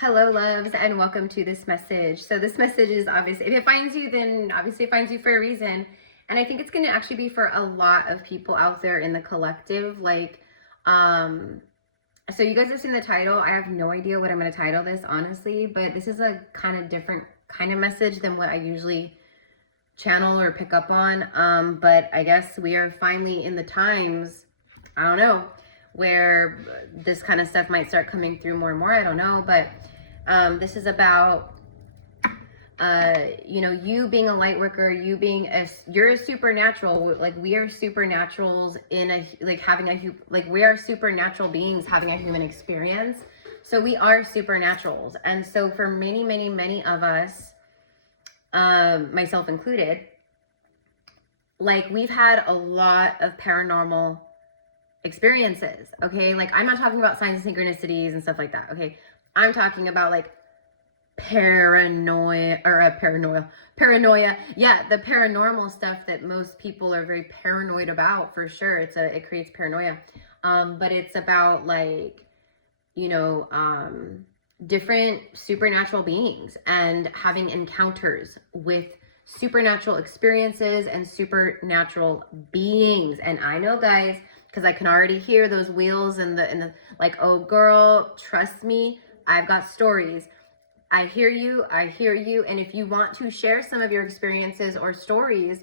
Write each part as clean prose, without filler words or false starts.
Hello, loves, and welcome to this message. So this message is obviously, if it finds you, then obviously it finds you for a reason. And I think it's going to actually be for a lot of people out there in the collective. So you guys have seen the title. I have no idea what I'm going to title this, honestly, but this is a kind of different kind of message than what I usually channel or pick up on. But I guess we are finally in the times, I don't know, where this kind of stuff might start coming through more and more. I don't know, but this is about you being a light worker, you're a supernatural. Like, we are supernaturals we are supernatural beings having a human experience. So we are supernaturals. And so for many of us, myself included, like, we've had a lot of paranormal experiences. Okay, like, I'm not talking about signs and synchronicities and stuff like that. Okay, I'm talking about like paranoia. Yeah, the paranormal stuff that most people are very paranoid about, for sure. It creates paranoia. But it's about different supernatural beings and having encounters with supernatural experiences and supernatural beings. And I know, guys, because I can already hear those wheels and the like, oh girl, trust me, I've got stories. I hear you. And if you want to share some of your experiences or stories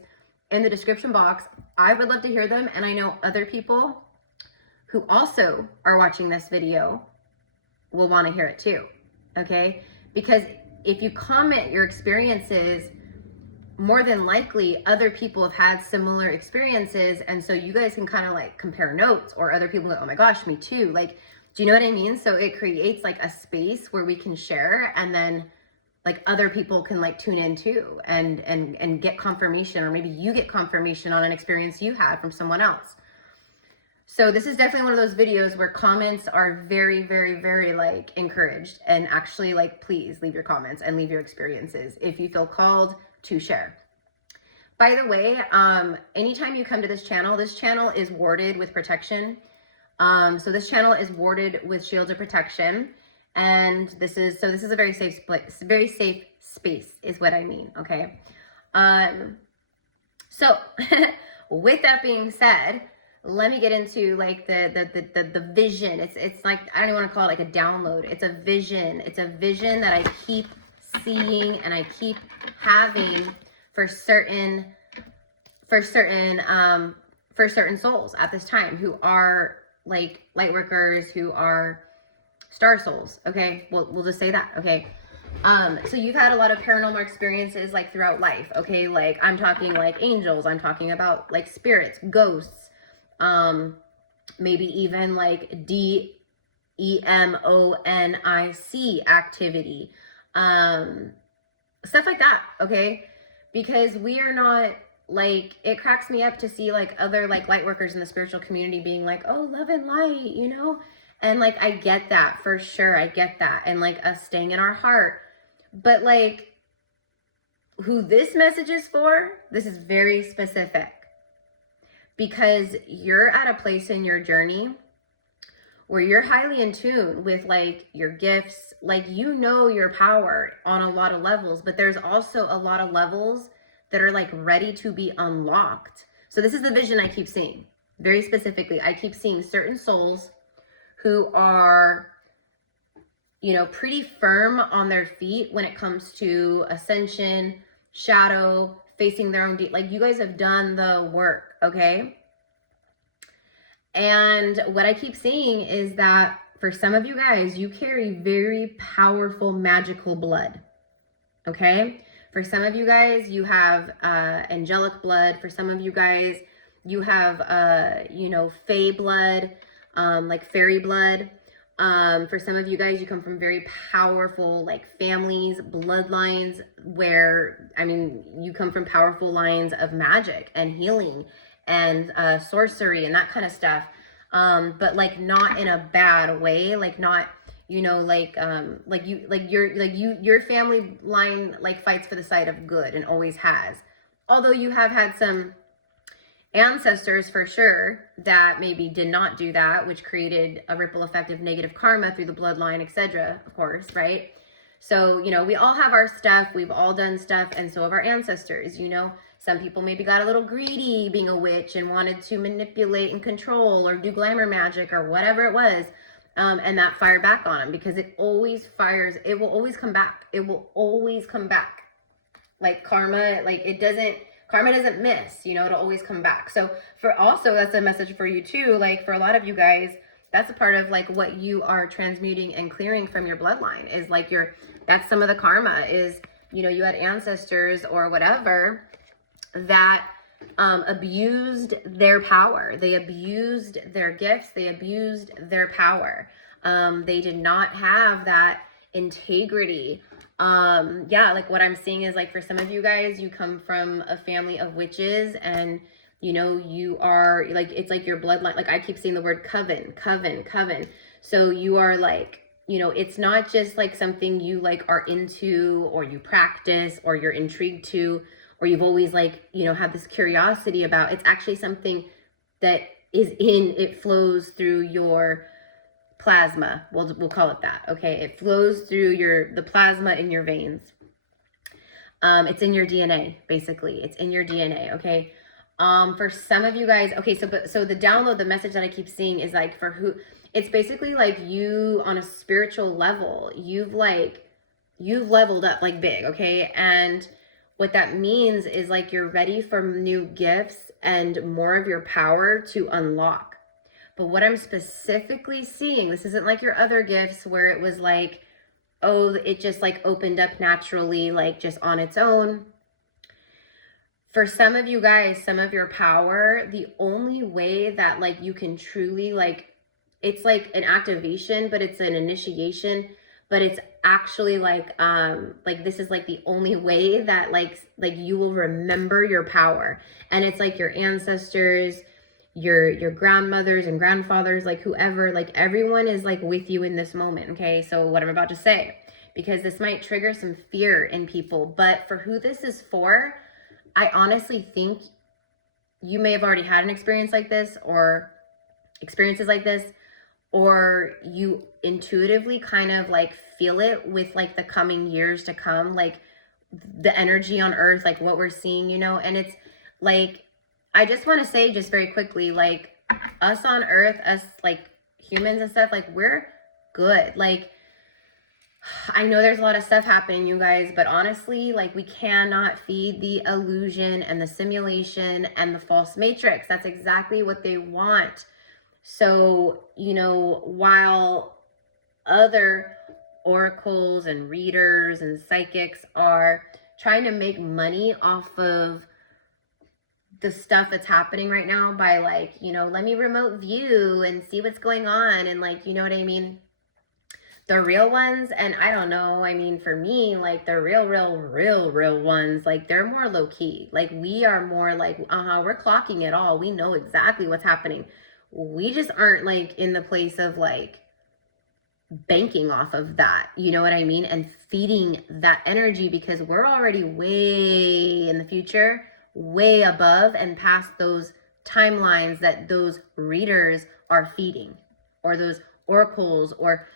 in the description box, I would love to hear them. And I know other people who also are watching this video will want to hear it too. Okay? Because if you comment your experiences, more than likely other people have had similar experiences, and so you guys can kind of like compare notes, or other people go, oh my gosh, me too. Like, do you know what I mean? So it creates like a space where we can share, and then like other people can like tune in too and get confirmation, or maybe you get confirmation on an experience you had from someone else. So this is definitely one of those videos where comments are very like encouraged, and actually, like, please leave your comments and leave your experiences if you feel called to share. By the way, anytime you come to this channel is warded with protection. So this channel is warded with shields of protection, and this is a very safe space is what I mean. Okay. So with that being said, let me get into like the vision. It's like, I don't even want to call it like a download. It's a vision. It's a vision that I keep seeing and I keep having for certain souls at this time, who are like light workers, who are star souls. Okay, we'll just say that. Okay. So you've had a lot of paranormal experiences like throughout life. Okay, like, I'm talking like angels, I'm talking about like spirits, ghosts, maybe even like DEMONIC activity, stuff like that. Okay, because we are not, like, it cracks me up to see like other like light workers in the spiritual community being like, oh, love and light, you know, and like, I get that for sure. I get that, and like us staying in our heart. But like, who this message is for, this is very specific, because you're at a place in your journey where you're highly in tune with like your gifts, like, you know, your power on a lot of levels, but there's also a lot of levels that are like ready to be unlocked. So this is the vision I keep seeing very specifically. I keep seeing certain souls who are, you know, pretty firm on their feet when it comes to ascension, shadow, facing their own like, you guys have done the work. Okay. And what I keep seeing is that for some of you guys, you carry very powerful magical blood. Okay. For some of you guys, you have angelic blood. For some of you guys, you have fae blood, like fairy blood. For some of you guys, you come from very powerful like families, bloodlines, where, I mean, you come from powerful lines of magic and healing and sorcery and that kind of stuff. But like, not in a bad way, like, not, you know, your family line like fights for the side of good and always has. Although you have had some ancestors for sure that maybe did not do that, which created a ripple effect of negative karma through the bloodline, etc., of course, right? So, you know, we all have our stuff, we've all done stuff, and so have our ancestors, you know. Some people maybe got a little greedy being a witch and wanted to manipulate and control or do glamour magic or whatever it was, and that fired back on them, because it always fires, it will always come back. It will always come back. Like karma, like karma doesn't miss, you know, it'll always come back. So that's a message for you too. Like for a lot of you guys, that's a part of like what you are transmuting and clearing from your bloodline is like that's some of the karma is, you know, you had ancestors or whatever that abused their power. They abused their gifts. They abused their power. They did not have that integrity. Yeah, like what I'm seeing is like for some of you guys, you come from a family of witches, and you know, you are like, it's like your bloodline. Like I keep seeing the word coven. So you are like, you know, it's not just like something you like are into or you practice or you're intrigued to, or you've always like, you know, have this curiosity about. It's actually something that it flows through your plasma. We'll call it that. Okay. It flows through the plasma in your veins. It's in your DNA, basically. It's in your DNA. Okay. For some of you guys, okay, so the download, the message that I keep seeing is like it's basically like you on a spiritual level, you've leveled up like big, okay? And what that means is like you're ready for new gifts and more of your power to unlock. But what I'm specifically seeing, this isn't like your other gifts where it was like, oh, it just like opened up naturally, like just on its own. For some of you guys, some of your power, the only way that like you can truly like, it's like an activation, but it's an initiation, but it's actually like this is like the only way that like you will remember your power. And it's like your ancestors, your grandmothers and grandfathers, like whoever, like everyone is like with you in this moment. Okay. So what I'm about to say, because this might trigger some fear in people, but for who this is for, I honestly think you may have already had an experience like this or experiences like this, or you intuitively kind of like feel it with like the coming years to come, like the energy on earth, like what we're seeing, you know. And it's like, I just want to say just very quickly, like us on earth, us like humans and stuff, like we're good. Like, I know there's a lot of stuff happening, you guys, but honestly, like we cannot feed the illusion and the simulation and the false matrix. That's exactly what they want. So, you know, while other oracles and readers and psychics are trying to make money off of the stuff that's happening right now by like, you know, let me remote view and see what's going on. And like, you know what I mean? The real ones, and I don't know, I mean, for me, like the real ones, like they're more low key. Like we are more like, we're clocking it all. We know exactly what's happening. We just aren't like in the place of like banking off of that, you know what I mean? And feeding that energy, because we're already way in the future, way above and past those timelines that those readers are feeding, or those oracles or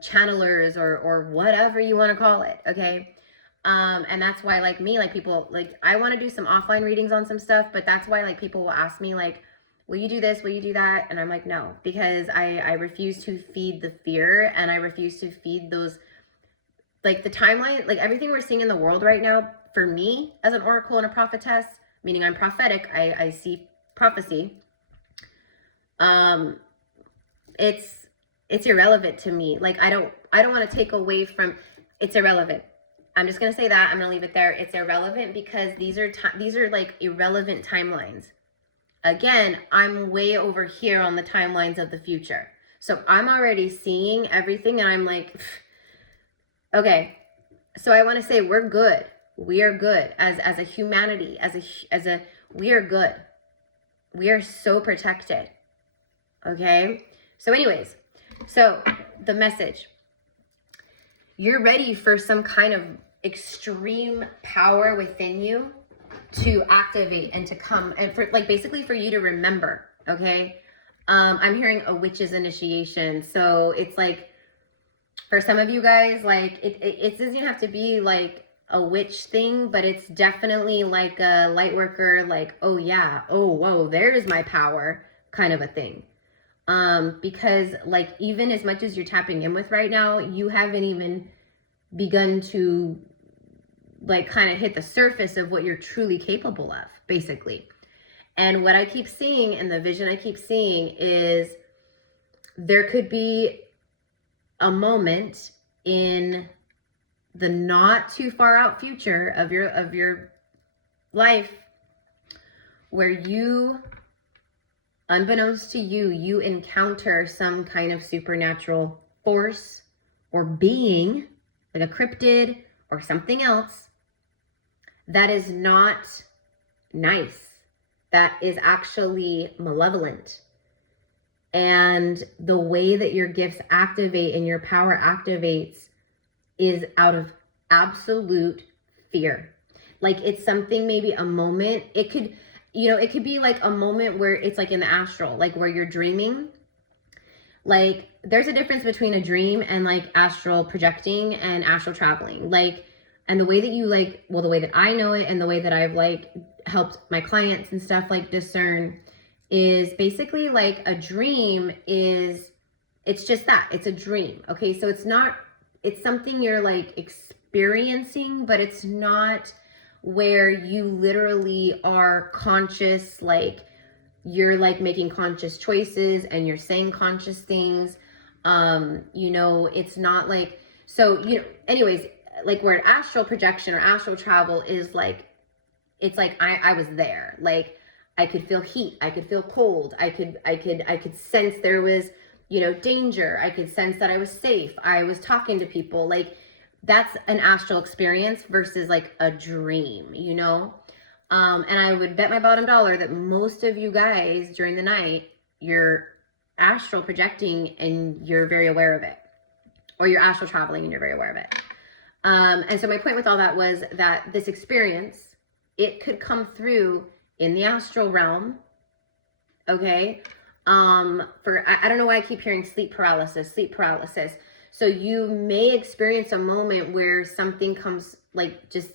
channelers or whatever you want to call it. Okay. And that's why like me, like people, like I want to do some offline readings on some stuff, but that's why like people will ask me like, will you do this? Will you do that? And I'm like, no, because I refuse to feed the fear, and I refuse to feed those, like the timeline, like everything we're seeing in the world right now, for me as an oracle and a prophetess, meaning I'm prophetic, I see prophecy. It's irrelevant to me. Like I don't want to take away from, it's irrelevant. I'm just going to say that. I'm going to leave it there. It's irrelevant because these are like irrelevant timelines. Again, I'm way over here on the timelines of the future. So I'm already seeing everything and I'm like, okay. So I want to say we're good. We are good as a humanity, we are good. We are so protected. Okay. So anyways, so the message, you're ready for some kind of extreme power within you to activate and to come, and for like basically for you to remember. Okay. I'm hearing a witch's initiation. So it's like, for some of you guys, like it doesn't have to be like a witch thing, but it's definitely like a light worker, like, oh yeah, oh whoa, there's my power kind of a thing. Because like, even as much as you're tapping in with right now, you haven't even begun to like kind of hit the surface of what you're truly capable of, basically. And what I keep seeing, and the vision I keep seeing, is there could be a moment in the not too far out future of your life where you, unbeknownst to you, you encounter some kind of supernatural force or being, like a cryptid or something else, that is not nice, that is actually malevolent. And the way that your gifts activate and your power activates is out of absolute fear. Like, it's something, maybe a moment, it could, you know, it could be like a moment where it's like in the astral, like where you're dreaming. Like, there's a difference between a dream and like astral projecting and astral traveling. Like, and the way that you like, well, the way that I know it and the way that I've like helped my clients and stuff like discern is basically like a dream is, it's just that, it's a dream. Okay. So it's not, it's something you're like experiencing, but it's not where you literally are conscious, like you're like making conscious choices and you're saying conscious things. You know, it's not like, so, you know, anyways, like where astral projection or astral travel is like, it's like I was there. Like, I could feel heat, I could feel cold, I could sense there was, you know, danger, I could sense that I was safe, I was talking to people. Like, that's an astral experience versus like a dream, you know. And I would bet my bottom dollar that most of you guys during the night, you're astral projecting and you're very aware of it, or you're astral traveling and you're very aware of it. And so my point with all that was that this experience, it could come through in the astral realm. Okay. I don't know why I keep hearing sleep paralysis. So you may experience a moment where something comes, like, just,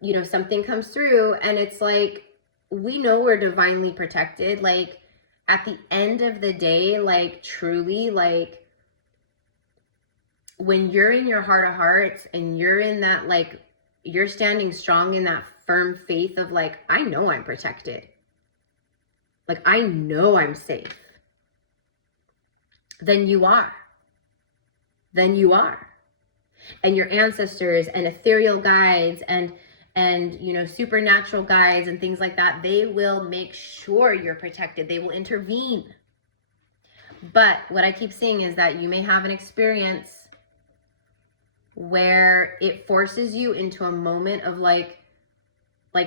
you know, something comes through and it's like, we know we're divinely protected. Like, at the end of the day, like, truly, like, when you're in your heart of hearts and you're in that, like, you're standing strong in that firm faith of like, I know I'm protected. Like, I know I'm safe. Then you are. And your ancestors and ethereal guides and, you know, supernatural guides and things like that, they will make sure you're protected. They will intervene. But what I keep seeing is that you may have an experience where it forces you into a moment of like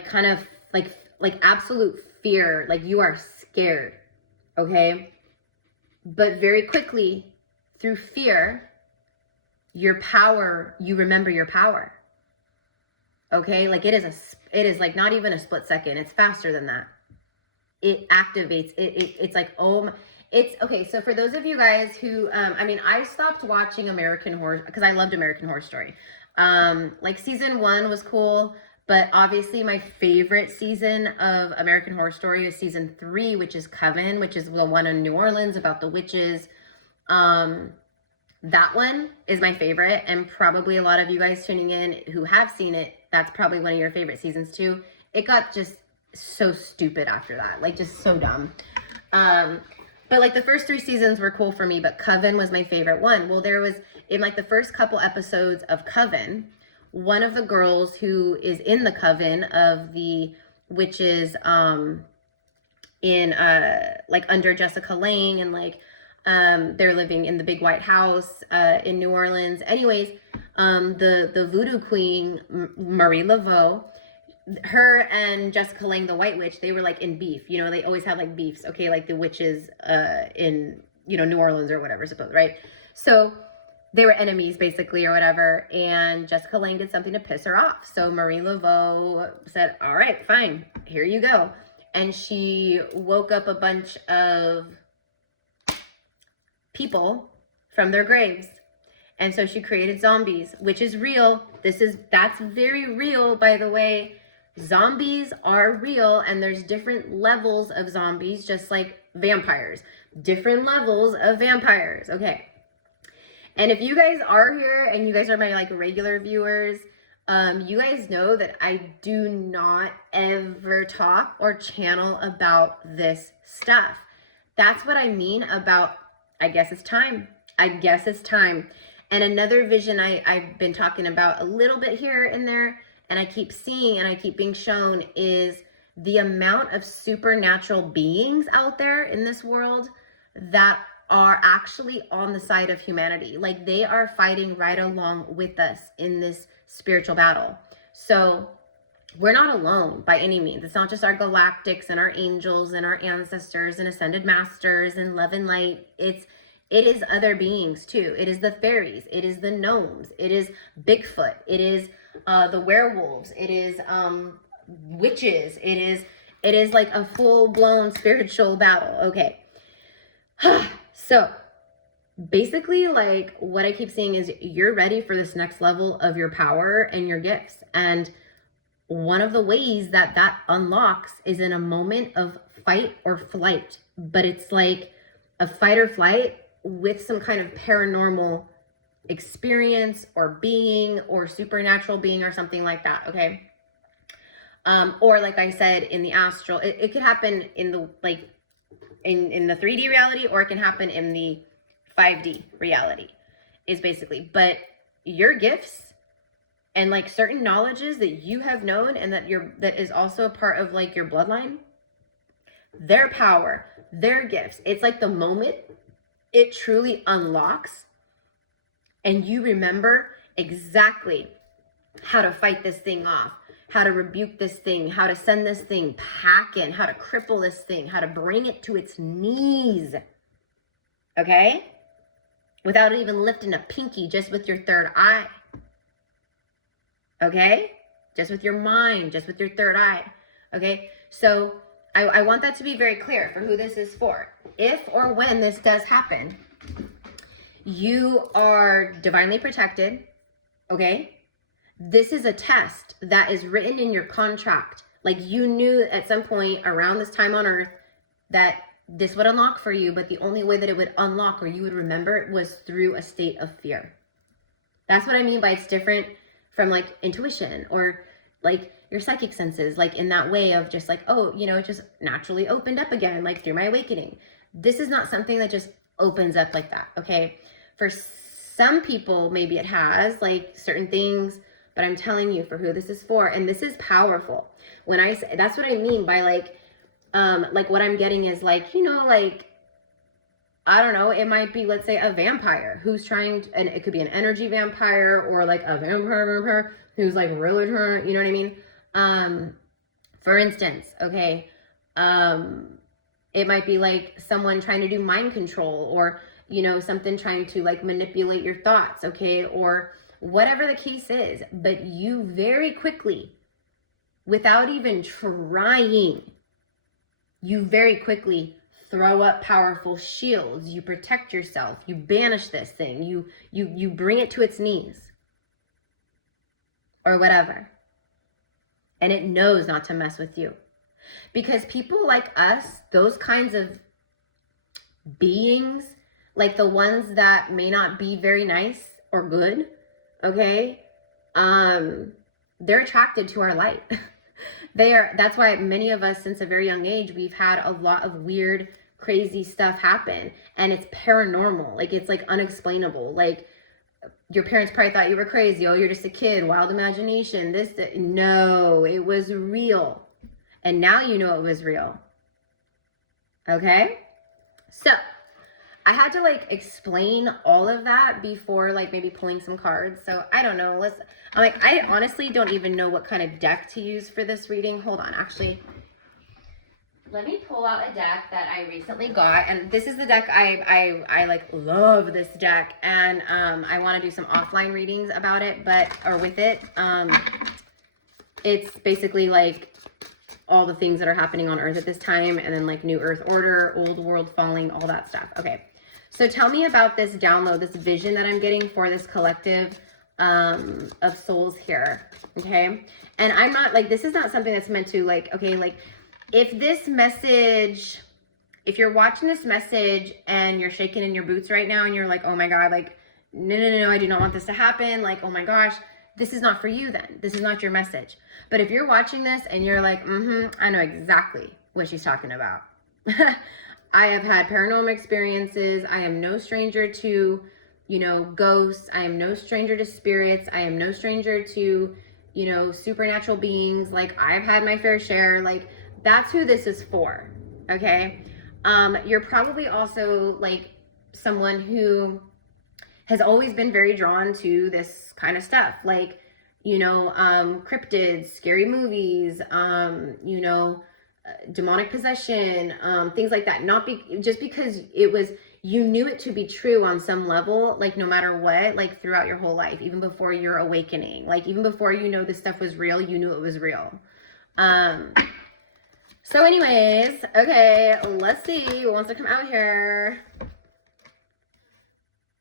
kind of like absolute fear, like you are scared. Okay. But very quickly, through fear, your power, you remember your power. Okay. Like, it is like not even a split second. It's faster than that. It activates it's like, oh my, it's okay. So for those of you guys who, I mean, I stopped watching American Horror because I loved American Horror Story. Like, season 1 was cool, but obviously my favorite season of American Horror Story is season 3, which is Coven, which is the one in New Orleans about the witches. That one is my favorite, and probably a lot of you guys tuning in who have seen it, that's probably one of your favorite seasons too. It got just so stupid after that, like just so dumb. But like the first 3 seasons were cool for me, but Coven was my favorite one. Well, there was, in like the first couple episodes of Coven, one of the girls who is in the coven of the witches, in like under Jessica Lange, and like they're living in the big white house in New Orleans. Anyways, the voodoo queen, Marie Laveau, her and Jessica Lange, the white witch, they were like in beef. You know, they always have like beefs. Okay, like the witches in, you know, New Orleans or whatever, suppose, right? So they were enemies basically or whatever. And Jessica Lange did something to piss her off. So Marie Laveau said, all right, fine, here you go. And she woke up a bunch of people from their graves. And so she created zombies, which is real. That's very real, by the way. Zombies are real, and there's different levels of zombies, just like vampires. Different levels of vampires, okay? And if you guys are here and you guys are my like regular viewers, you guys know that I do not ever talk or channel about this stuff. That's what I mean about, I guess it's time. I guess it's time. And another vision I've been talking about a little bit here and there, and I keep seeing and I keep being shown, is the amount of supernatural beings out there in this world that are actually on the side of humanity. Like, they are fighting right along with us in this spiritual battle. So we're not alone by any means. It's not just our galactics and our angels and our ancestors and ascended masters and love and light. It is other beings too. It is the fairies. It is the gnomes. It is Bigfoot. It is the werewolves. It is witches. It is like a full-blown spiritual battle. Okay. So basically, like, what I keep seeing is you're ready for this next level of your power and your gifts. And one of the ways that that unlocks is in a moment of fight or flight. But it's like a fight or flight with some kind of paranormal experience or being or supernatural being or something like that, okay? Or like I said, in the astral, it could happen in the, like, in the 3D reality, or it can happen in the 5D reality, is basically. But your gifts and like certain knowledges that you have known and that is also a part of like your bloodline, their power, their gifts, it's like the moment it truly unlocks and you remember exactly how to fight this thing off, how to rebuke this thing, how to send this thing packing, how to cripple this thing, how to bring it to its knees, okay? Without even lifting a pinky, just with your third eye, okay? Just with your mind, just with your third eye, okay? So I want that to be very clear for who this is for. If or when this does happen, you are divinely protected, okay? This is a test that is written in your contract. Like, you knew at some point around this time on Earth that this would unlock for you, but the only way that it would unlock or you would remember it was through a state of fear. That's what I mean by it's different from like intuition or like your psychic senses, like in that way of just like, oh, you know, it just naturally opened up again, like through my awakening. This is not something that just opens up like that, okay? For some people, maybe it has like certain things, but I'm telling you for who this is for, and this is powerful. When I say, that's what I mean by like what I'm getting is like, you know, like, I don't know, it might be, let's say, a vampire who's trying to, and it could be an energy vampire or like a vampire who's like really trying, you know what I mean? For instance, okay, it might be like someone trying to do mind control or, you know, something trying to like manipulate your thoughts, okay, or whatever the case is. But you very quickly, without even trying, you very quickly throw up powerful shields. You protect yourself. You banish this thing. You bring it to its knees or whatever. And it knows not to mess with you. Because people like us, those kinds of beings, like the ones that may not be very nice or good, okay, they're attracted to our light. That's why many of us, since a very young age, we've had a lot of weird, crazy stuff happen. And it's paranormal. Like, it's like unexplainable. Like, your parents probably thought you were crazy. Oh, you're just a kid, wild imagination, no, it was real. And now you know it was real. Okay? So, I had to like explain all of that before like maybe pulling some cards. So I don't know. I honestly don't even know what kind of deck to use for this reading. Hold on, actually. let me pull out a deck that I recently got, and this is the deck I like love this deck, and I want to do some offline readings about it, or with it. It's basically like all the things that are happening on Earth at this time, and then like New Earth Order, Old World falling, all that stuff. Okay, so tell me about this download, this vision that I'm getting for this collective of souls here. Okay, and I'm not like, this is not something that's meant to like, okay, like if this message, if you're watching this message and you're shaking in your boots right now and you're like, oh my God, like, no, I do not want this to happen. Like, oh my gosh, this is not for you then. This is not your message. But if you're watching this and you're like, I know exactly what she's talking about. I have had paranormal experiences. I am no stranger to, you know, ghosts. I am no stranger to spirits. I am no stranger to, you know, supernatural beings. Like, I've had my fair share. Like, that's who this is for, okay? You're probably also like someone who has always been very drawn to this kind of stuff, like, you know, cryptids, scary movies, you know, demonic possession, things like that. Not just because it was, you knew it to be true on some level, like no matter what, like throughout your whole life, even before your awakening, like even before you know this stuff was real, you knew it was real. So anyways, okay, let's see what wants to come out here.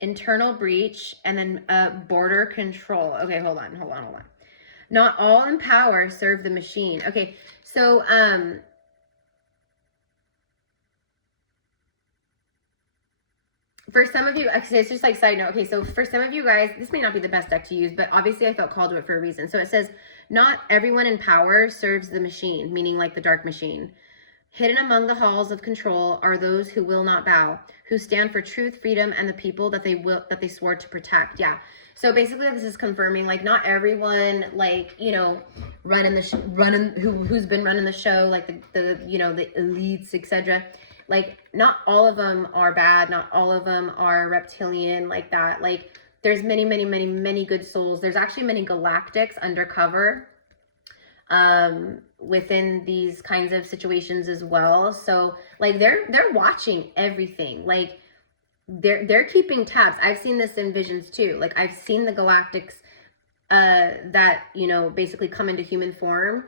Internal breach, and then border control. Okay, hold on. Not all in power serve the machine. Okay, so for some of you, actually, it's just like side note. Okay, so for some of you guys, this may not be the best deck to use, but obviously I felt called to it for a reason. So it says, not everyone in power serves the machine, meaning like the dark machine. Hidden among the halls of control are those who will not bow, who stand for truth, freedom, and the people that they swore to protect. Yeah. So basically, this is confirming, like, not everyone, like, you know, who's been running the show, like the you know, the elites, etc. Like, not all of them are bad. Not all of them are reptilian like that. Like, there's many good souls. There's actually many galactics undercover within these kinds of situations as well. So like they're watching everything. Like they're keeping tabs. I've seen this in visions too. Like I've seen the galactics that, you know, basically come into human form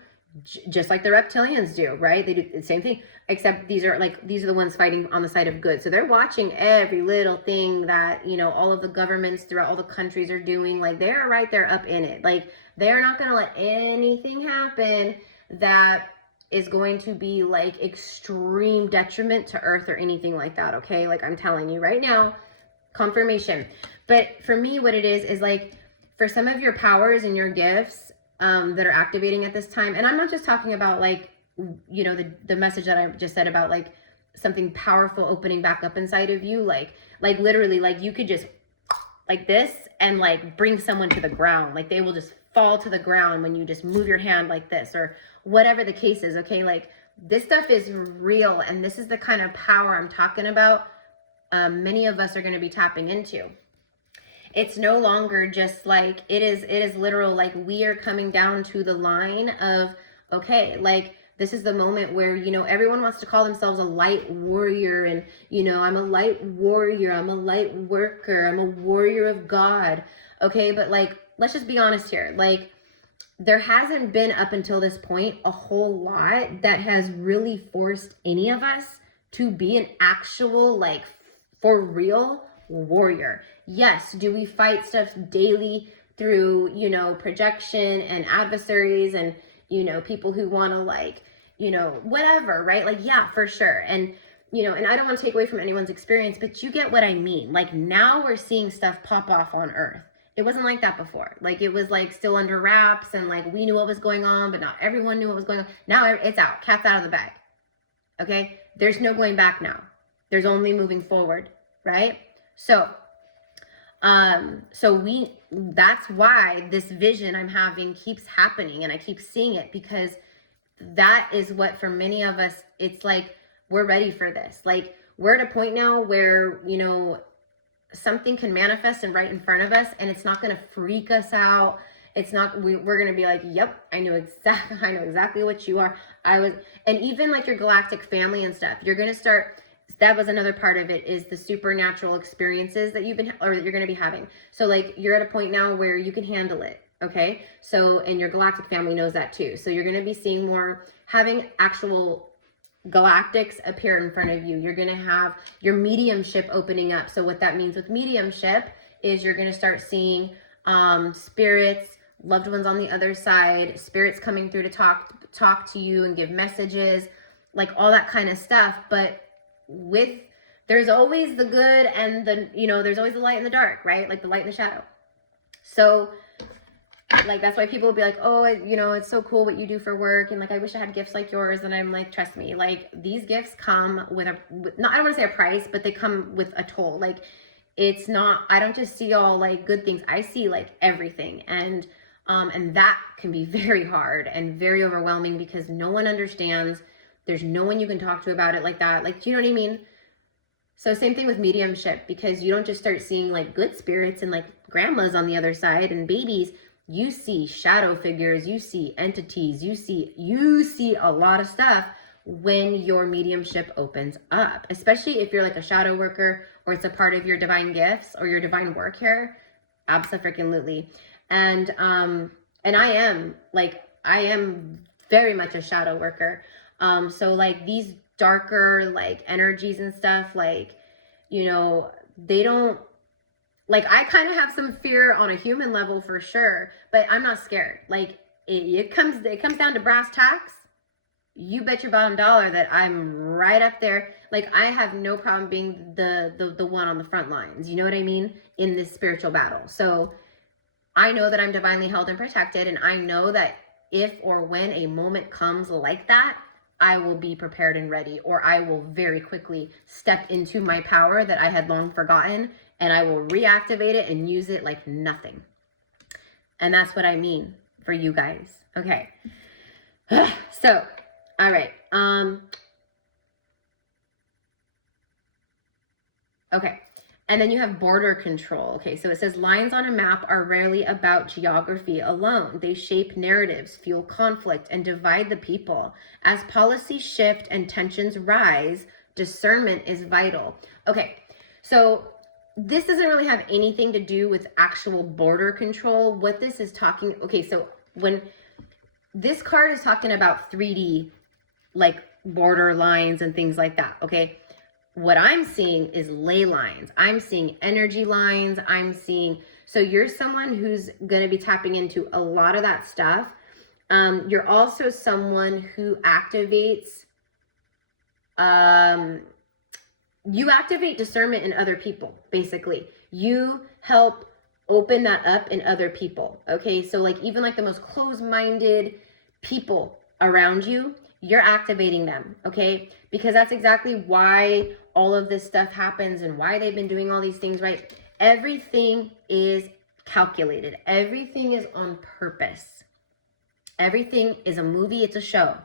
just like the reptilians do, right? They do the same thing, except these are the ones fighting on the side of good. So they're watching every little thing that, you know, all of the governments throughout all the countries are doing. Like they're right there up in it. Like they're not going to let anything happen that is going to be like extreme detriment to Earth or anything like that. Okay. Like I'm telling you right now, confirmation. But for me, what it is like for some of your powers and your gifts, that are activating at this time. And I'm not just talking about like, you know, the message that I just said about like something powerful opening back up inside of you. Like literally, like you could just like this and like bring someone to the ground. Like they will just fall to the ground when you just move your hand like this or whatever the case is. Okay. Like this stuff is real. And this is the kind of power I'm talking about. Many of us are going to be tapping into. It's no longer just like, it is literal, like we are coming down to the line of, okay, like this is the moment where, you know, everyone wants to call themselves a light warrior and, you know, I'm a light warrior, I'm a light worker, I'm a warrior of God. Okay, but like, let's just be honest here. Like there hasn't been up until this point a whole lot that has really forced any of us to be an actual, like for real warrior. Yes, do we fight stuff daily through, you know, projection and adversaries and, you know, people who want to like, you know, whatever, right? Like, yeah, for sure. And, you know, and I don't want to take away from anyone's experience, but you get what I mean. Like now we're seeing stuff pop off on Earth. It wasn't like that before. Like it was like still under wraps and like we knew what was going on, but not everyone knew what was going on. Now it's out. Cat's out of the bag. Okay? There's no going back now. There's only moving forward, right? So that's why this vision I'm having keeps happening and I keep seeing it, because that is what for many of us, it's like, we're ready for this. Like we're at a point now where, you know, something can manifest and right in front of us and it's not going to freak us out. It's not, we're going to be like, yep, I know exactly what you are. And even like your galactic family and stuff, you're going to start, that was another part of it, is the supernatural experiences that you're going to be having. So like you're at a point now where you can handle it. Okay. So, and your galactic family knows that too. So you're going to be seeing more, having actual galactics appear in front of you. You're going to have your mediumship opening up. So what that means with mediumship is you're going to start seeing spirits, loved ones on the other side, spirits coming through to talk to you and give messages, like all that kind of stuff. But there's always the good and there's always the light and the dark, right? Like the light and the shadow. So like, that's why people will be like, oh, it's so cool what you do for work. And like, I wish I had gifts like yours. And I'm like, trust me, like these gifts come with I don't want to say a price, but they come with a toll. Like it's not, I don't just see all like good things. I see like everything. And that can be very hard and very overwhelming because no one understands. There's no one you can talk to about it like that. Like, do you know what I mean? So same thing with mediumship, because you don't just start seeing like good spirits and like grandmas on the other side and babies. You see shadow figures, you see entities, you see a lot of stuff when your mediumship opens up, especially if you're like a shadow worker or it's a part of your divine gifts or your divine work here. Absolutely. And I am very much a shadow worker. So like these darker like energies and stuff, like, they don't, like, I kind of have some fear on a human level for sure, but I'm not scared. Like it comes down to brass tacks. You bet your bottom dollar that I'm right up there. Like I have no problem being the one on the front lines. You know what I mean? In this spiritual battle. So I know that I'm divinely held and protected. And I know that if or when a moment comes like that, I will be prepared and ready, or I will very quickly step into my power that I had long forgotten, and I will reactivate it and use it like nothing. And that's what I mean for you guys. Okay. So, all right. Okay. And then you have border control. Okay, so it says lines on a map are rarely about geography alone. They shape narratives, fuel conflict, and divide the people. As policies shift and tensions rise, discernment is vital. Okay, so this doesn't really have anything to do with actual border control. What this is talking, okay, so when this card is talking about 3D, like border lines and things like that, okay? What I'm seeing is ley lines. I'm seeing energy lines. So you're someone who's going to be tapping into a lot of that stuff. You're also someone who activates, you activate discernment in other people, basically. You help open that up in other people. Okay. So like even like the most closed-minded people around you, you're activating them. Okay. Because that's exactly why all of this stuff happens and why they've been doing all these things, right? Everything is calculated. Everything is on purpose. Everything is a movie. It's a show.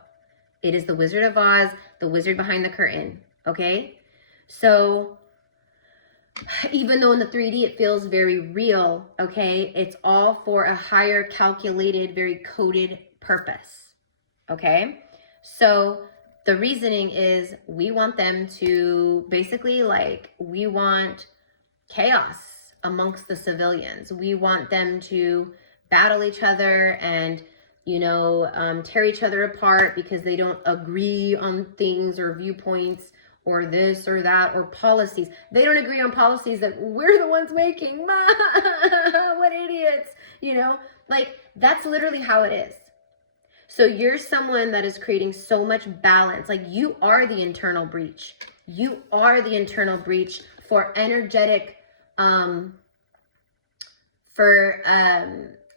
It is the Wizard of Oz, the wizard behind the curtain. Okay. So even though in the 3D it feels very real, okay, it's all for a higher calculated, very coded purpose. Okay. So the reasoning is we want them to basically we want chaos amongst the civilians. We want them to battle each other and, tear each other apart because they don't agree on things or viewpoints or this or that or policies. They don't agree on policies that we're the ones making. What idiots, that's literally how it is. So you're someone that is creating so much balance. Like you are the internal breach. You are the internal breach for energetic, for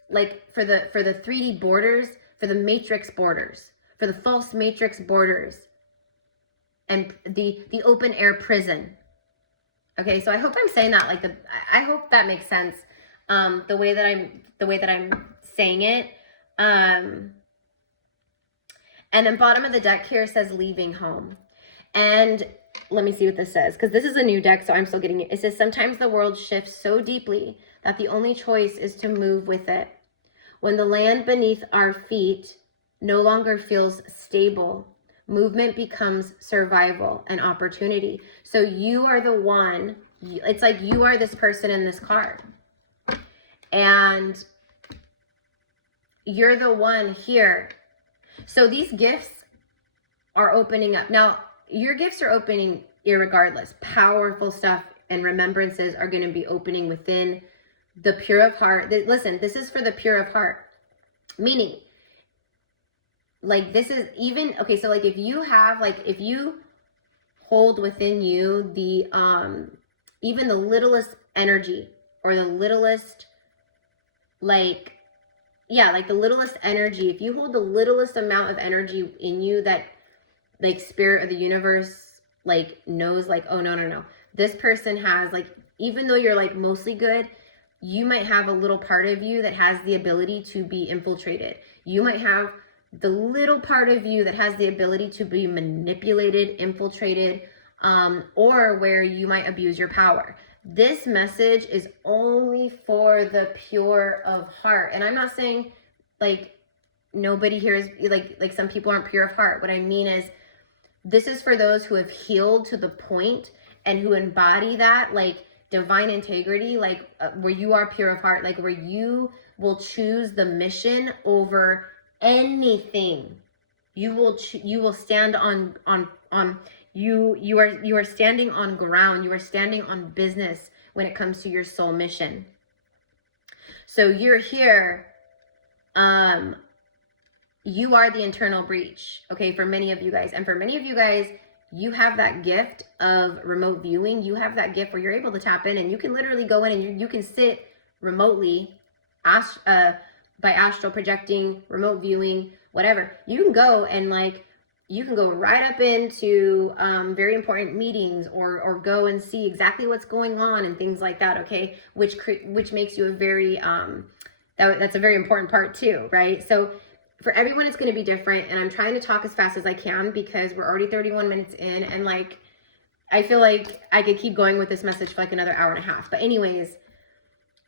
the 3D borders, for the matrix borders, for the false matrix borders, and the open air prison. Okay, so I hope I'm saying that I hope that makes sense. The way that I'm saying it. And then bottom of the deck here says leaving home. And let me see what this says, because this is a new deck, so I'm still getting it. It says, sometimes the world shifts so deeply that the only choice is to move with it. When the land beneath our feet no longer feels stable. Movement becomes survival and opportunity. So you are the one, it's like you are this person in this card. And you're the one here. So these gifts are opening up. Now, your gifts are opening irregardless. Powerful stuff and remembrances are going to be opening within the pure of heart. Listen, this is for the pure of heart. Meaning, like this is even, okay, so like if you have, like if you hold within you the, even the littlest energy or the littlest, like, yeah, like the littlest energy, if you hold the littlest amount of energy in you that like spirit of the universe, like knows like, oh, no. This person has like, even though you're like mostly good, you might have a little part of you that has the ability to be infiltrated. You might have the little part of you that has the ability to be manipulated, infiltrated, or where you might abuse your power. This message is only for the pure of heart. And I'm not saying like nobody here is like some people aren't pure of heart. What I mean is this is for those who have healed to the point and who embody that like divine integrity, like where you are pure of heart, like where you will choose the mission over anything. You will stand on you are standing on ground. You are standing on business when it comes to your soul mission. So you're here. You are the internal breach, okay, for many of you guys. And for many of you guys, you have that gift of remote viewing. You have that gift where you're able to tap in and you can literally go in and you can sit remotely by astral projecting, remote viewing, whatever. You can go and like, you can go right up into very important meetings or go and see exactly what's going on and things like that, okay? Which makes you a very, that's a very important part too, right? So for everyone, it's going to be different. And I'm trying to talk as fast as I can because we're already 31 minutes in. And like, I feel like I could keep going with this message for like another hour and a half. But anyways,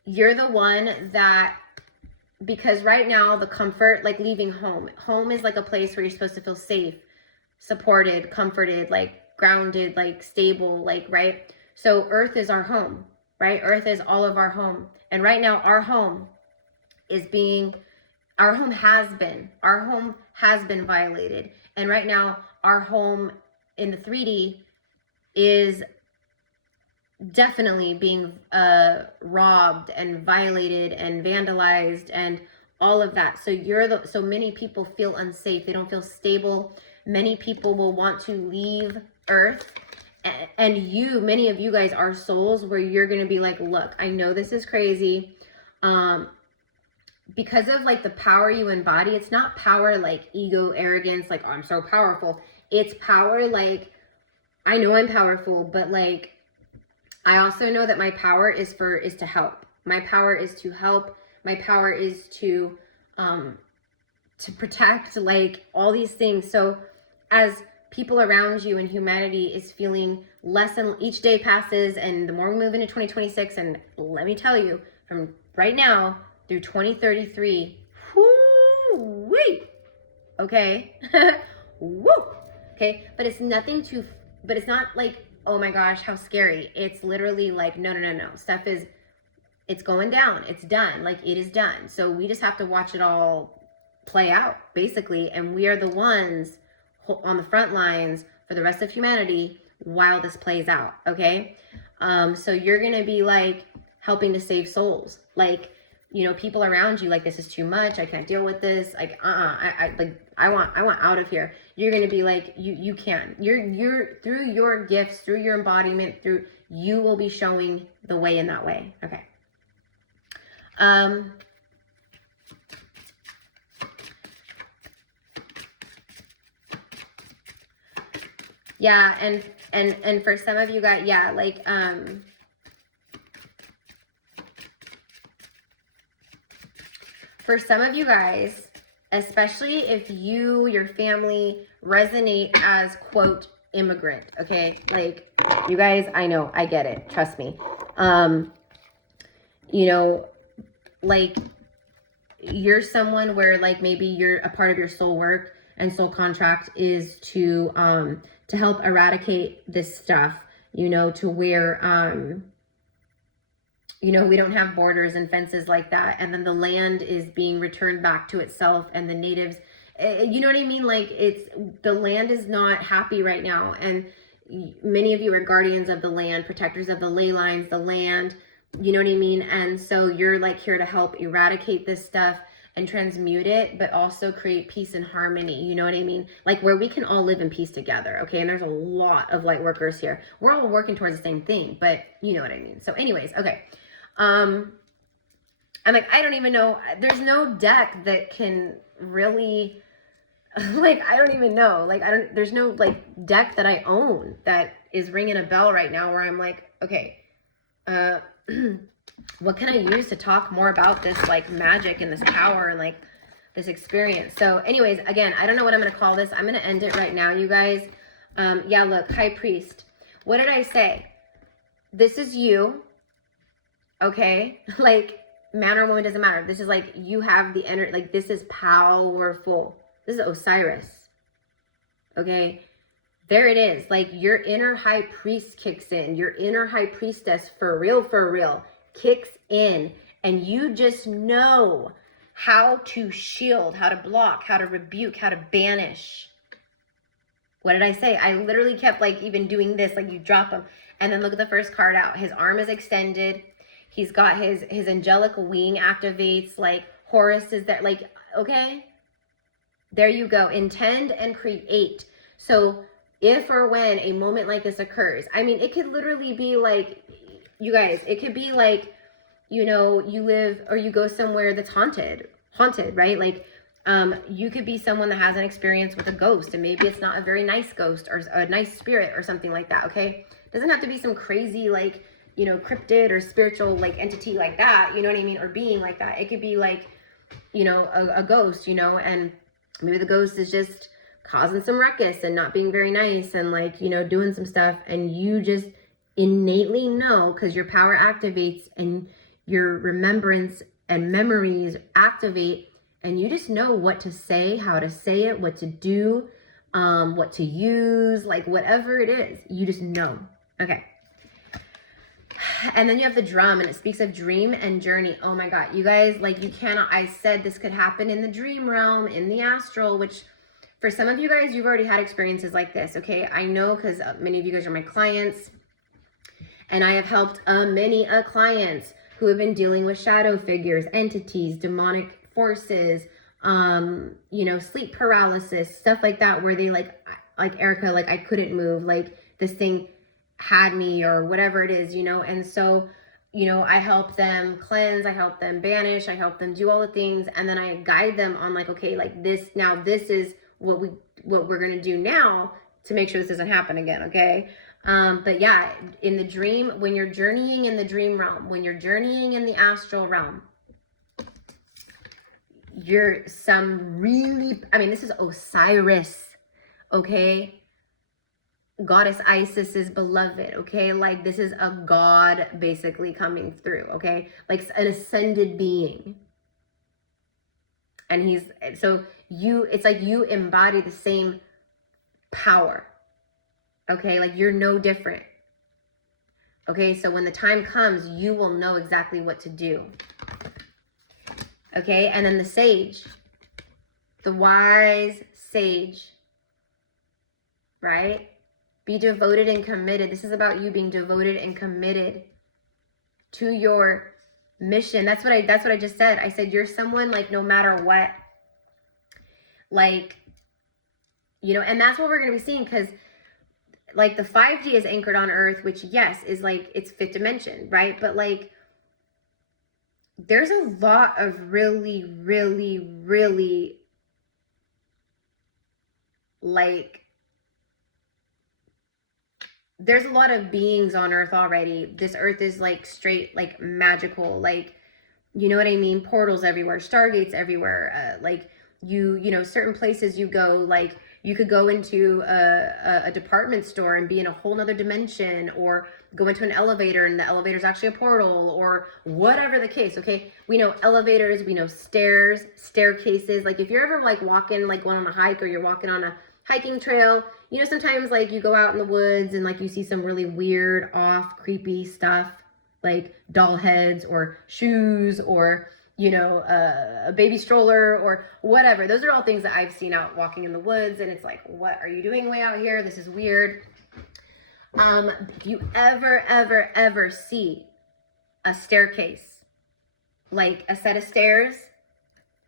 you're the one that, because right now the comfort, like leaving home is like a place where you're supposed to feel safe, supported, comforted, like grounded, like stable, like, right? So earth is our home, right? Earth is all of our home. And right now our home is being, our home has been violated. And right now our home in the 3D is definitely being robbed and violated and vandalized and all of that. So so many people feel unsafe. They don't feel stable. Many people will want to leave Earth. And many of you guys are souls where you're going to be like, look, I know this is crazy. Because of like the power you embody, it's not power like ego, arrogance, like, oh, I'm so powerful. It's power like, I know I'm powerful, but like, I also know that my power is to help. My power is to help. My power is to protect, like all these things. So as people around you and humanity is feeling less, and each day passes, and the more we move into 2026, and let me tell you, from right now through 2033, whoo-wee, okay, woo, okay, but it's not like, oh my gosh, how scary. It's literally like, no. Stuff it's going down. It's done. Like it is done. So we just have to watch it all play out, basically. And we are the ones on the front lines for the rest of humanity while this plays out, okay? So you're going to be like helping to save souls. Like, you know, people around you, like, this is too much. I can't deal with this. Like, I want out of here. You're going to be like, you can. You're through your gifts, through your embodiment, you will be showing the way in that way. Okay. Yeah, and for some of you guys, yeah, like, for some of you guys, especially if your family resonate as, quote, immigrant, okay? Like, you guys, I know, I get it, trust me. You know, like, you're someone where like maybe you're a part of your soul work and soul contract is to help eradicate this stuff, you know, to where you know, we don't have borders and fences like that, and then the land is being returned back to itself, and the natives, you know what I mean? Like, it's, the land is not happy right now, and many of you are guardians of the land, protectors of the ley lines, the land, you know what I mean? And so you're like here to help eradicate this stuff and transmute it, but also create peace and harmony, you know what I mean? Like, where we can all live in peace together, okay? And there's a lot of light workers here. We're all working towards the same thing, but you know what I mean. So anyways, okay. I'm like, I don't even know. There's no deck that can really, like, I don't even know. Like, there's no like deck that I own that is ringing a bell right now where I'm like, okay, what can I use to talk more about this like magic and this power and like this experience? So anyways, again, I don't know what I'm going to call this. I'm going to end it right now, you guys. Yeah, look, High Priest. What did I say? This is you. Okay, like, man or woman, doesn't matter. This is like, you have the energy, like, this is powerful. This is Osiris. Okay, there it is. Like, your inner high priest kicks in. Your inner high priestess, for real, kicks in. And you just know how to shield, how to block, how to rebuke, how to banish. What did I say? I literally kept, like, even doing this. Like, you drop him. And then look at the first card out. His arm is extended. He's got his angelic wing activates, like Horus is there, like, okay, there you go. Intend and create. So if or when a moment like this occurs, I mean, it could literally be like, you guys, it could be like, you know, you live or you go somewhere that's haunted, right? Like, you could be someone that has an experience with a ghost, and maybe it's not a very nice ghost or a nice spirit or something like that, okay? It doesn't have to be some crazy, like, you know, cryptid or spiritual like entity like that, you know what I mean, or being like that. It could be like, you know, a ghost, you know, and maybe the ghost is just causing some ruckus and not being very nice and like, you know, doing some stuff, and you just innately know because your power activates and your remembrance and memories activate, and you just know what to say, how to say it, what to do, what to use, like whatever it is, you just know. Okay. And then you have the drum, and it speaks of dream and journey. Oh my God, you guys, like, you cannot, I said this could happen in the dream realm, in the astral, which for some of you guys, you've already had experiences like this, okay? I know, because many of you guys are my clients, and I have helped many clients who have been dealing with shadow figures, entities, demonic forces, you know, sleep paralysis, stuff like that, where they like Erica, like, I couldn't move, like this thing had me or whatever it is, you know. And so, you know, I help them cleanse, I help them banish, I help them do all the things, and then I guide them on like, okay, like this, now this is what we're gonna do now to make sure this doesn't happen again, okay? But yeah, in the dream, when you're journeying in the dream realm, when you're journeying in the astral realm, you're some really, I mean, this is Osiris, okay? Goddess Isis's beloved, okay? Like, this is a god basically coming through, okay? Like an ascended being. And he's, so you, it's like you embody the same power, okay? Like, you're no different. Okay, so when the time comes, you will know exactly what to do. Okay, and then the sage, the wise sage, right? Be devoted and committed. This is about you being devoted and committed to your mission. That's what I just said. I said, you're someone, like, no matter what, like, you know, and that's what we're going to be seeing, because like the 5D is anchored on Earth, which, yes, is like, it's fifth dimension, right? But like, there's a lot of really, like, there's a lot of beings on Earth already. This Earth is like straight, like, magical, like, you know what I mean? Portals everywhere, stargates everywhere. Like, you know, certain places you go, like, You could go into a department store and be in a whole nother dimension, or go into an elevator and the elevator is actually a portal, or whatever the case. Okay, we know elevators, we know stairs, staircases. Like if you're ever like walking, like going on a hike, or you're walking on a hiking trail, you know, sometimes like you go out in the woods and like you see some really weird, off, creepy stuff, like doll heads or shoes, or you know, a baby stroller or whatever. Those are all things that I've seen out walking in the woods, and it's like, what are you doing way out here? This is weird. If you ever see a staircase, like a set of stairs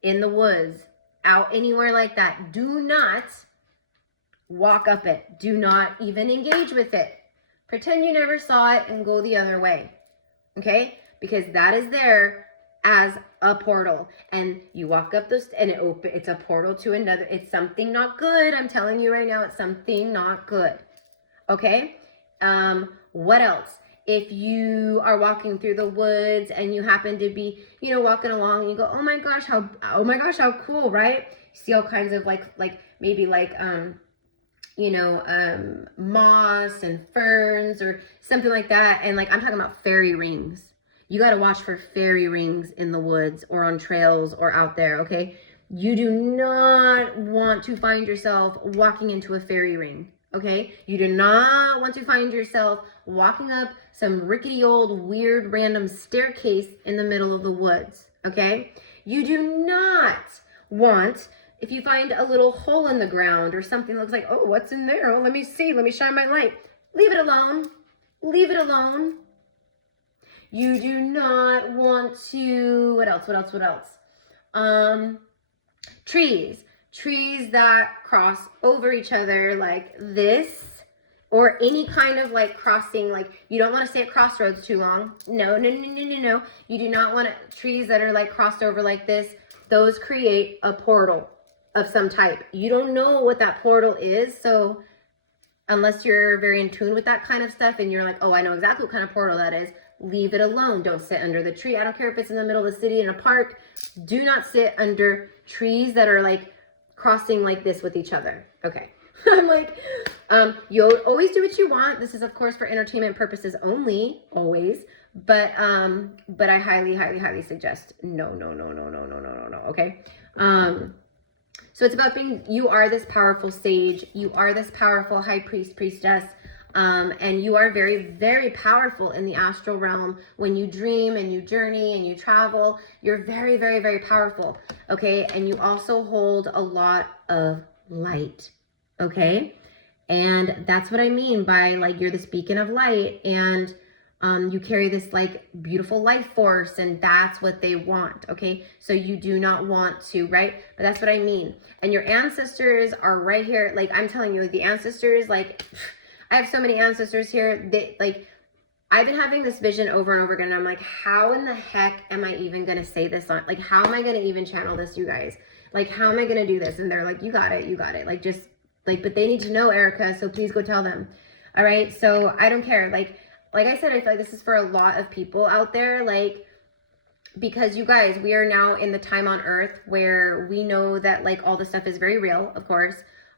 in the woods, out anywhere like that, do not walk up it. Do not even engage with it. Pretend you never saw it and go the other way. Okay? Because that is there as a portal, and you walk up those and it's a portal to another. It's something not good. I'm telling you right now, it's something not good. Okay? What else? If you are walking through the woods and you happen to be, you know, walking along and you go, oh my gosh, how cool, right? You see all kinds of like maybe like you know, moss and ferns or something like that. And like, I'm talking about fairy rings. You got to watch for fairy rings in the woods or on trails or out there, okay? You do not want to find yourself walking into a fairy ring, okay? You do not want to find yourself walking up some rickety old weird random staircase in the middle of the woods, okay? You do not want, if you find a little hole in the ground or something that looks like, oh, what's in there? Oh, let me see. Let me shine my light. Leave it alone. Leave it alone. You do not want to, what else? Trees that cross over each other like this, or any kind of like crossing, like you don't want to stay at crossroads too long. No. You do not want trees that are like crossed over like this. Those create a portal of some type. You don't know what that portal is, so unless you're very in tune with that kind of stuff and you're like, oh, I know exactly what kind of portal that is, leave it alone. Don't sit under the tree. I don't care if it's in the middle of the city in a park. Do not sit under trees that are like crossing like this with each other. Okay. I'm like, you'll always do what you want. This is of course for entertainment purposes only, always. But I highly suggest no. Okay. So it's about being, you are this powerful sage. You are this powerful high priest, priestess. And you are very, very powerful in the astral realm. When you dream and you journey and you travel, you're very, very, very powerful. Okay. And you also hold a lot of light. Okay. And that's what I mean by like, you're this beacon of light, and you carry this like beautiful life force, and that's what they want. Okay. So you do not want to, right? But that's what I mean. And your ancestors are right here. Like I'm telling you, the ancestors, like I have so many ancestors here. They like, I've been having this vision over and over again. And I'm like, how in the heck am I even going to say this on, like, how am I going to even channel this, you guys? Like, how am I going to do this? And they're like, you got it. Like, just like, but they need to know, Erica. So please go tell them. All right. So I don't care. Like I said, I feel like this is for a lot of people out there. Like, because you guys, we are now in the time on earth where we know that like all this stuff is very real, of course.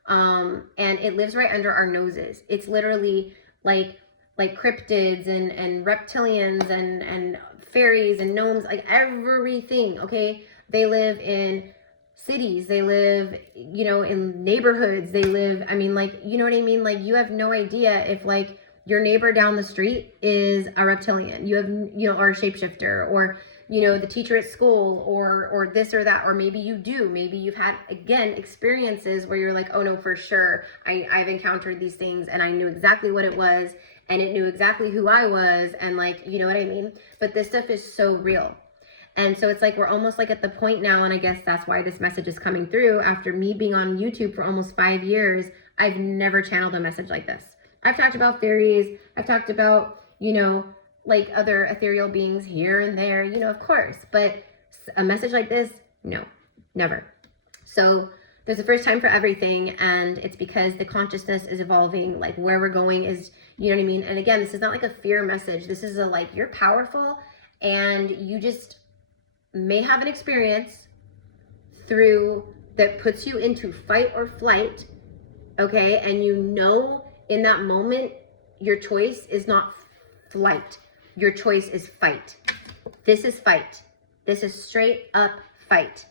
And it lives right under our noses. It's literally like cryptids and reptilians and fairies and gnomes, like everything. Okay. They live in cities. They live, you know, in neighborhoods. They live, I mean, like, you know what I mean? Like you have no idea if like your neighbor down the street is a reptilian, you have, you know, or a shapeshifter, or, you know, the teacher at school, or this or that, or maybe you do, maybe you've had, again, experiences where you're like, oh no, for sure, I've encountered these things and I knew exactly what it was, and it knew exactly who I was, and like, you know what I mean? But this stuff is so real. And so it's like, we're almost like at the point now, and I guess that's why this message is coming through. After me being on YouTube for almost 5 years, I've never channeled a message like this. I've talked about fairies. I've talked about, you know, like other ethereal beings here and there, you know, of course. But a message like this, no, never. So there's a first time for everything. And it's because the consciousness is evolving. Like where we're going is, you know what I mean? And again, this is not like a fear message. This is a like, you're powerful and you just may have an experience through that puts you into fight or flight. okay? And you know in that moment, your choice is not flight. Your choice is fight. This is fight. This is straight up fight.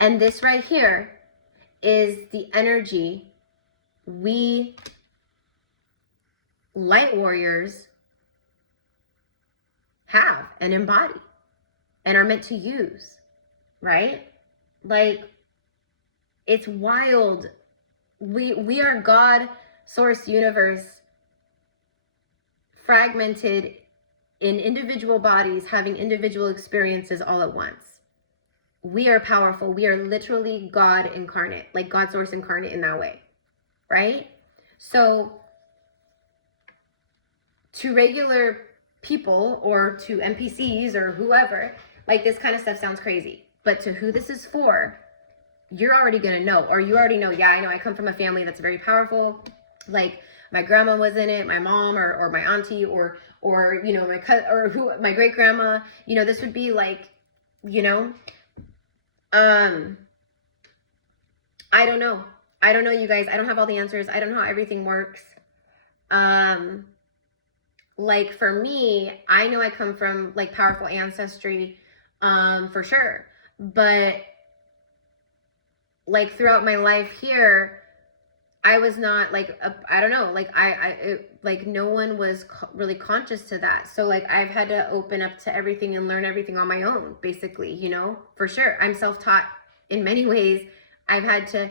And this right here is the energy we light warriors have and embody and are meant to use, right? Like, it's wild. We are God, source, universe, fragmented in individual bodies, having individual experiences all at once. We are powerful. We are literally God incarnate, like God source incarnate in that way, right? So to regular people or to NPCs or whoever, like, this kind of stuff sounds crazy. But to who this is for, you're already going to know, or you already know, yeah, I know I come from a family that's very powerful. Like, my grandma was in it, my mom or my auntie or you know, my cousin or who, my great grandma, you know, this would be like, you know, I don't know. I don't know, you guys. I don't have all the answers. I don't know how everything works. Like, for me, I know I come from like powerful ancestry, for sure. But like throughout my life here, I was not like, I don't know, like like no one was really conscious to that. So like I've had to open up to everything and learn everything on my own, basically, you know, for sure. I'm self-taught in many ways. I've had to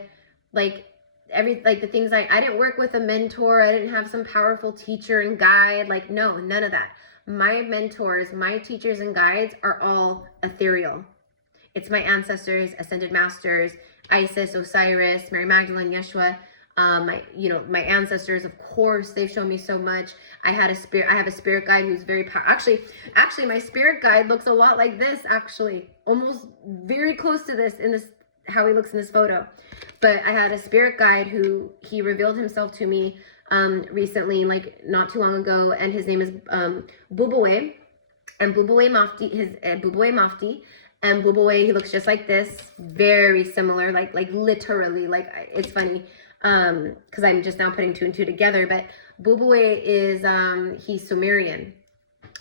like the things I didn't work with a mentor. I didn't have some powerful teacher and guide. Like, no, none of that. My mentors, my teachers and guides are all ethereal. It's my ancestors, ascended masters, Isis, Osiris, Mary Magdalene, Yeshua. My ancestors, of course, they've shown me so much. I have a spirit guide who's very actually, my spirit guide looks a lot like this, actually, almost very close to this in this, how he looks in this photo. But I had a spirit guide who he revealed himself to me, recently, like not too long ago. And his name is, Buboe, and Buboe Mafti, Buboe Mafti. And Buboe, he looks just like this, very similar, like literally, like, it's funny. Because I'm just now putting two and two together, but Buboe is, he's Sumerian.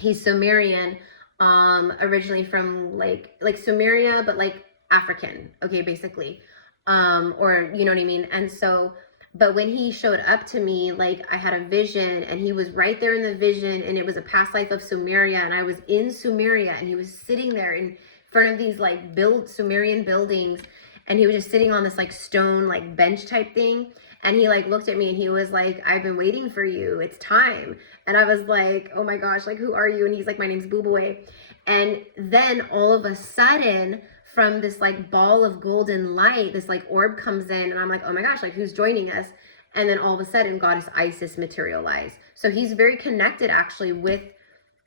He's Sumerian, originally from like Sumeria, but like African, okay, basically, or you know what I mean? And so, but when he showed up to me, like I had a vision and he was right there in the vision, and it was a past life of Sumeria, and I was in Sumeria, and he was sitting there in front of these like Sumerian buildings. And he was just sitting on this like stone, like bench type thing. And he like looked at me and he was like, I've been waiting for you. It's time. And I was like, oh my gosh, like, who are you? And he's like, my name's Buboe. And then all of a sudden, from this like ball of golden light, this like orb comes in, and I'm like, oh my gosh, like, who's joining us? And then all of a sudden, Goddess Isis materialized. So he's very connected actually with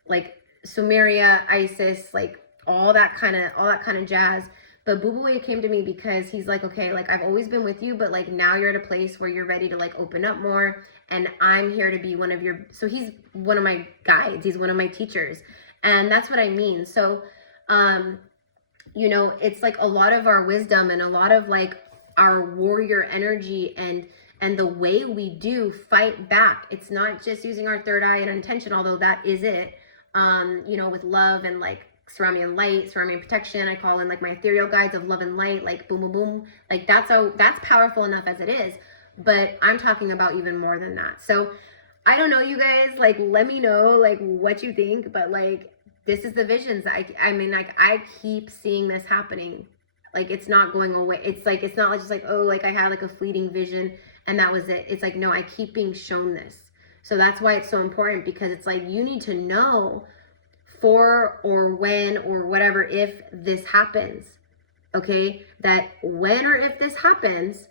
like Sumeria, Isis, like all that kind of jazz. But Buboe came to me because he's like, okay, like I've always been with you, but like now you're at a place where you're ready to like open up more, and I'm here to be one of your, so he's one of my guides, he's one of my teachers, and that's what I mean. So, you know, it's like a lot of our wisdom and a lot of like our warrior energy and the way we do fight back. It's not just using our third eye and intention, although that is it, you know, with love and like surround me in light, surround me in protection. I call in like my ethereal guides of love and light, like boom, boom, boom. Like that's powerful enough as it is, but I'm talking about even more than that. So I don't know, you guys, like, let me know like what you think, but like, this is the visions. I mean, like, I keep seeing this happening. Like, it's not going away. It's like, it's not just like, oh, like I had like a fleeting vision and that was it. It's like, no, I keep being shown this. So that's why it's so important, because it's like, you need to know for or when or whatever, if this happens, okay, that when or if this happens,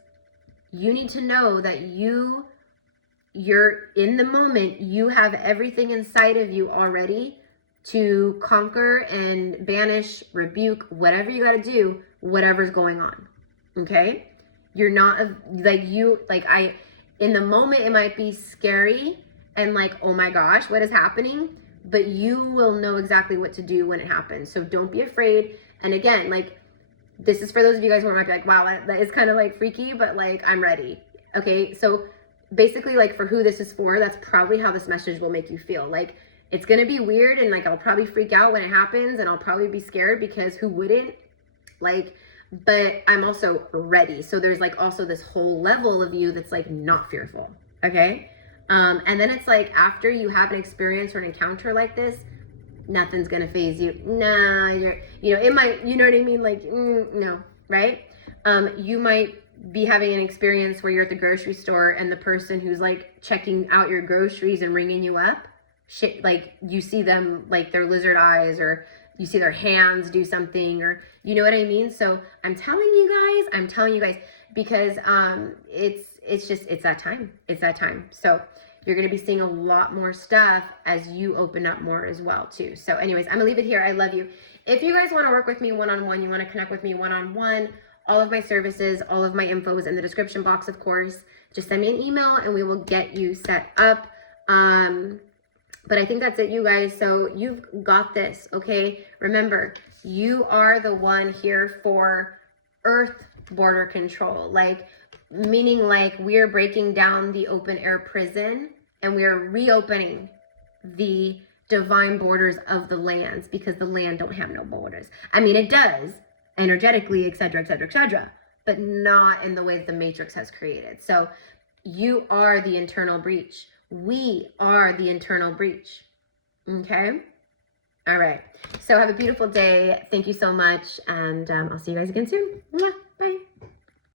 you need to know that you're in the moment, you have everything inside of you already to conquer and banish, rebuke, whatever you got to do, whatever's going on, okay? You're not in the moment, it might be scary and like, oh my gosh, what is happening? But you will know exactly what to do when it happens. So don't be afraid. And again, like, this is for those of you guys who might be like, wow, that is kind of like freaky, but like, I'm ready. Okay, so basically, like, for who this is for, that's probably how this message will make you feel. Like, it's gonna be weird, and like I'll probably freak out when it happens, and I'll probably be scared, because who wouldn't? Like, but I'm also ready. So there's like also this whole level of you that's like not fearful. Okay. And then it's like, after you have an experience or an encounter like this, nothing's gonna phase you. Nah, it might, you know what I mean? Like, no, right? You might be having an experience where you're at the grocery store, and the person who's like checking out your groceries and ringing you up, shit, like you see them, like their lizard eyes, or you see their hands do something, or you know what I mean? So I'm telling you guys, because it's that time. It's that time. So you're going to be seeing a lot more stuff as you open up more as well too. So anyways, I'm gonna leave it here. I love you. If you guys want to work with me one-on-one, you want to connect with me one-on-one, all of my services, all of my info is in the description box, of course. Just send me an email and we will get you set up. But I think that's it, you guys. So you've got this, okay? Remember, you are the one here for Earth border control. Like, meaning like we're breaking down the open air prison, and we're reopening the divine borders of the lands, because the land don't have no borders. I mean, it does energetically, etc., etc., etc., but not in the way that the Matrix has created. So you are the internal breach. We are the internal breach. Okay? All right. So have a beautiful day. Thank you so much. And I'll see you guys again soon. Mwah.